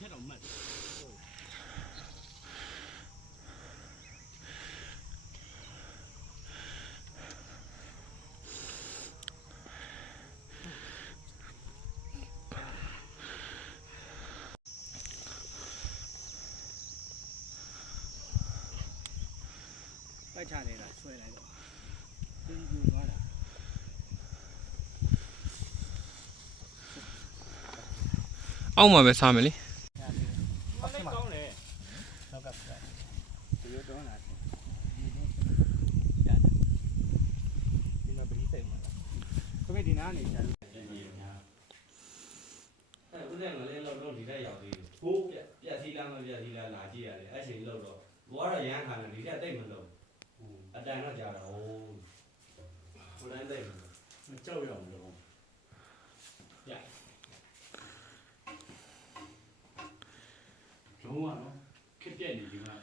ထက်တော့မှတ်ပိုက်ချနေတာဆွဲလိုက်တော့ဒီကူသွားတာအောက်မှာပဲစားမယ်လေ ဟုတ်တယ်ကောင်းတယ်နောက်ကပြဒီလိုတော့လာတယ်ဒီမှာပရိစိတ်မှာလားခမေဒီနာနေချာလို့ဦးတဲ့ငလေးလောက်ဒီထက်ရောက်သေးတယ်ဟိုးပြက်စီးလားမပြက်စီးလားလာကြည့်ရတယ်အဲ့ချိန်လောက်တော့ဘောကတော့ရမ်းခါနေဒီထက်တိတ်မလို့အတန်တော့ကြာတော့ဟိုတိုင်းတိတ်မကြောက်ရအောင်လို့ပြလုံးဝနော်ခက်ပြက်နေဒီမှာ